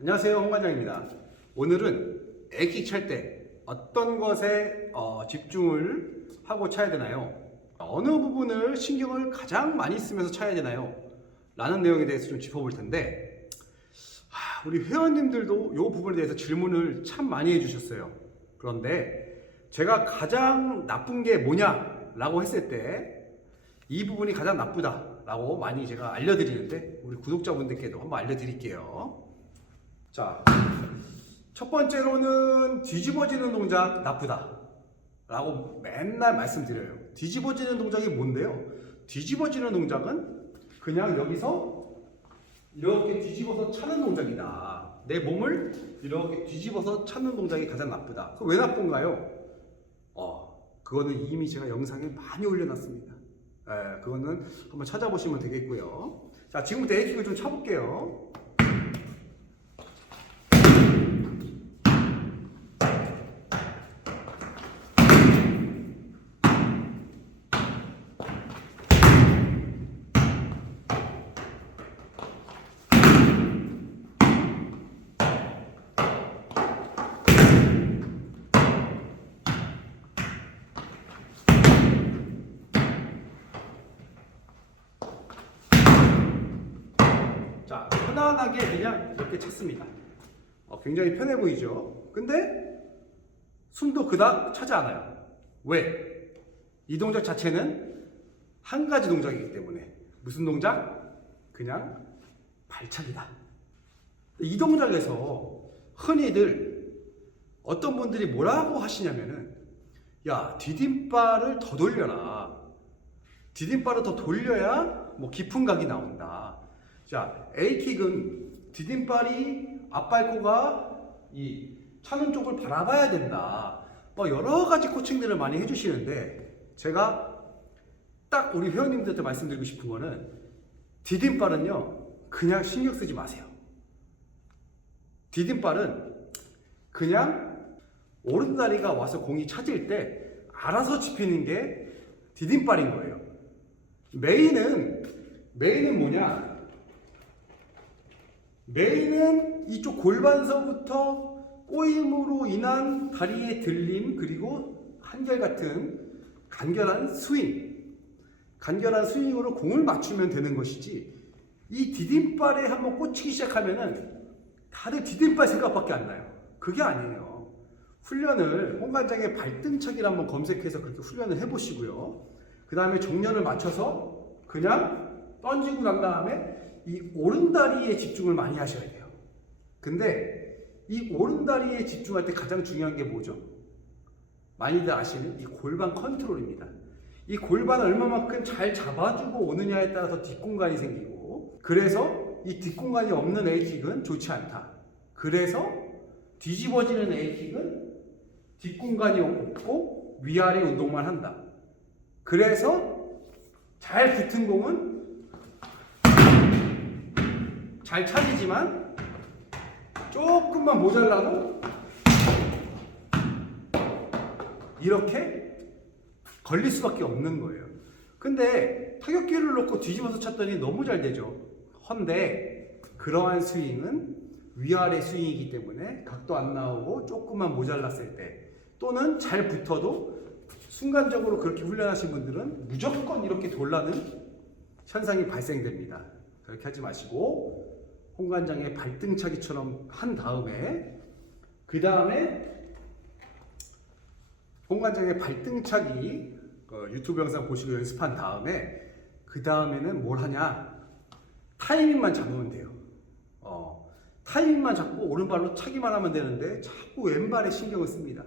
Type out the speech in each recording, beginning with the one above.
안녕하세요 홍관장입니다 오늘은 에킥 찰때 어떤 것에 어, 집중을 하고 차야 되나요? 어느 부분을 신경을 가장 많이 쓰면서 차야 되나요? 라는 내용에 대해서 좀 짚어볼 텐데 하, 우리 회원님들도 이 부분에 대해서 질문을 참 많이 해주셨어요 그런데 제가 가장 나쁜 게 뭐냐 라고 했을 때 이 부분이 가장 나쁘다 라고 많이 제가 알려드리는데 우리 구독자분들께도 한번 알려드릴게요 자, 첫 번째로는 뒤집어지는 동작 나쁘다. 라고 맨날 말씀드려요. 뒤집어지는 동작이 뭔데요? 뒤집어지는 동작은 그냥 여기서 이렇게 뒤집어서 차는 동작이다. 내 몸을 이렇게 뒤집어서 차는 동작이 가장 나쁘다. 그 왜 나쁜가요? 어, 그거는 이미 제가 영상에 많이 올려놨습니다. 예, 그거는 한번 찾아보시면 되겠고요. 자, 지금부터 에이킥을 좀 차볼게요. 자, 편안하게 그냥 이렇게 찼습니다. 어, 굉장히 편해 보이죠? 근데 숨도 그닥 차지 않아요. 왜? 이 동작 자체는 한 가지 동작이기 때문에. 무슨 동작? 그냥 발차기다. 이 동작에서 흔히들 어떤 분들이 뭐라고 하시냐면은 야, 디딤발을 더 돌려라. 디딤발을 더 돌려야 뭐 깊은 각이 나온다. 자, A킥은 디딤발이 앞발코가 이 차는 쪽을 바라봐야 된다. 뭐 여러 가지 코칭들을 많이 해주시는데 제가 딱 우리 회원님들한테 말씀드리고 싶은 거는 디딤발은요 그냥 신경 쓰지 마세요. 디딤발은 그냥 오른다리가 와서 공이 차질 때 알아서 집히는 게 디딤발인 거예요. 메인은 메인은 뭐냐? 메인은 이쪽 골반서부터 꼬임으로 인한 다리의 들림 그리고 한결같은 간결한 스윙. 간결한 스윙으로 공을 맞추면 되는 것이지 이 디딤발에 한번 꽂히기 시작하면은 다들 디딤발 생각밖에 안 나요. 그게 아니에요. 훈련을 홍관장의 발등차기를 한번 검색해서 그렇게 훈련을 해보시고요. 그 다음에 정렬을 맞춰서 그냥 던지고 난 다음에 이 오른다리에 집중을 많이 하셔야 돼요. 근데 이 오른다리에 집중할 때 가장 중요한 게 뭐죠? 많이들 아시는 이 골반 컨트롤입니다. 이 골반을 얼마만큼 잘 잡아주고 오느냐에 따라서 뒷공간이 생기고 그래서 이 뒷공간이 없는 A킥은 좋지 않다. 그래서 뒤집어지는 A킥은 뒷공간이 없고 위아래 운동만 한다. 그래서 잘 붙은 공은 잘 차지지만 조금만 모자라도 이렇게 걸릴 수밖에 없는 거예요. 근데 타격기를 놓고 뒤집어서 찼더니 너무 잘 되죠. 헌데 그러한 스윙은 위아래 스윙이기 때문에 각도 안 나오고 조금만 모자랐을 때 또는 잘 붙어도 순간적으로 그렇게 훈련하신 분들은 무조건 이렇게 돌라는 현상이 발생됩니다. 그렇게 하지 마시고 홍관장의 발등차기처럼 한 다음에 그 다음에 홍관장의 발등차기 어, 유튜브 영상 보시고 연습한 다음에 그 다음에는 뭘 하냐 타이밍만 잡으면 돼요. 어, 타이밍만 잡고 오른발로 차기만 하면 되는데 자꾸 왼발에 신경을 씁니다.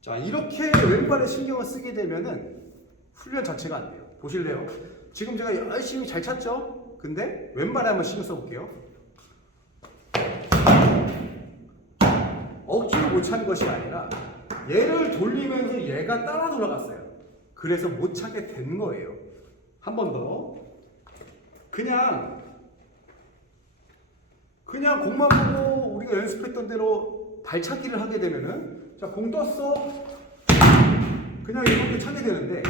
자 이렇게 왼발에 신경을 쓰게 되면은 훈련 자체가 안 돼요. 보실래요? 지금 제가 열심히 잘 찼죠? 근데 왼발에 한번 신경 써볼게요. 억지로 못 찬 것이 아니라 얘를 돌리면서 얘가 따라 돌아갔어요. 그래서 못 차게 된 거예요. 한 번 더. 그냥 그냥 공만 보고 우리가 연습했던 대로 발차기를 하게 되면은 자 공 떴어 그냥 이렇게 차게 되는데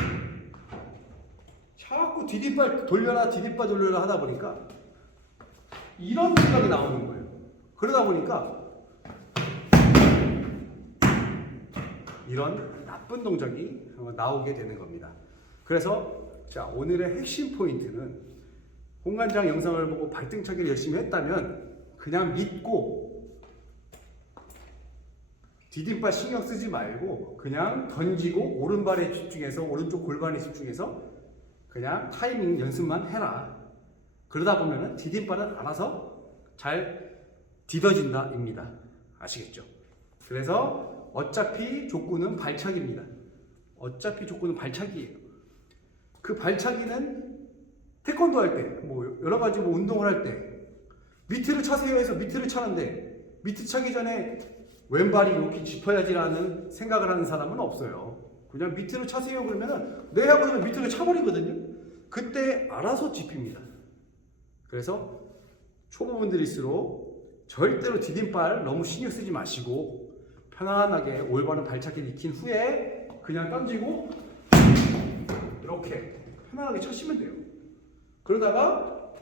자꾸 디딤발 돌려라 디딤발 돌려라 하다 보니까 이런 생각이 나오는 거예요. 그러다 보니까 이런 나쁜 동작이 어, 나오게 되는 겁니다. 그래서 자 오늘의 핵심 포인트는 홍관장 영상을 보고 발등차기를 열심히 했다면 그냥 믿고 디딤발 신경 쓰지 말고 그냥 던지고 오른발에 집중해서 오른쪽 골반에 집중해서 그냥 타이밍 연습만 해라. 그러다 보면은 디딤발은 알아서 잘 디뎌진다입니다. 아시겠죠? 그래서 어차피 족구는 발차기입니다. 어차피 족구는 발차기예요. 그 발차기는 태권도 할 때, 뭐 여러 가지 뭐 운동을 할 때 밑을 차세요 해서 밑을 차는데 밑을 차기 전에 왼발이 이렇게 짚어야지라는 생각을 하는 사람은 없어요. 그냥 밑으로 차세요 그러면은 내 하고 있으면 밑으로 차버리거든요. 그때 알아서 짚힙니다. 그래서 초보분들일수록 절대로 디딤발 너무 신경 쓰지 마시고 편안하게 올바른 발차기를 익힌 후에 그냥 던지고 이렇게 편안하게 쳐시면 돼요. 그러다가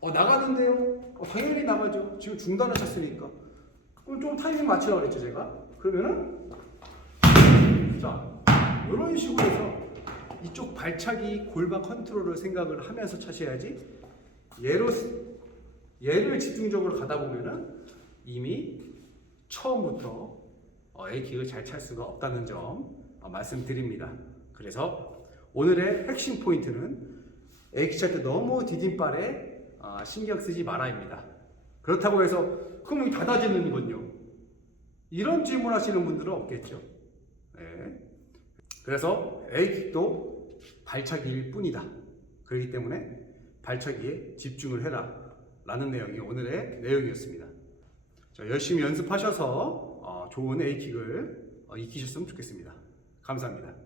어 나가는데요. 어, 당연히 나가죠. 지금 중단을 쳤으니까. 그럼 좀 타이밍 맞추라고 그랬죠 제가. 그러면은 자 이런 식으로 해서 이쪽 발차기 골반 컨트롤을 생각을 하면서 차셔야지 얘로 얘를 집중적으로 가다 보면은 이미 처음부터 어, A킥을 잘 찰 수가 없다는 점 어, 말씀드립니다. 그래서 오늘의 핵심 포인트는 A킥 찰 때 너무 디딤발에 어, 신경 쓰지 마라입니다. 그렇다고 해서 그럼 이 닫아지는 건요? 이런 질문 하시는 분들은 없겠죠. 네. 그래서 A킥도 발차기일 뿐이다. 그렇기 때문에 발차기에 집중을 해라. 라는 내용이 오늘의 내용이었습니다. 자, 열심히 연습하셔서 어, 좋은 A킥을 어, 익히셨으면 좋겠습니다. 감사합니다.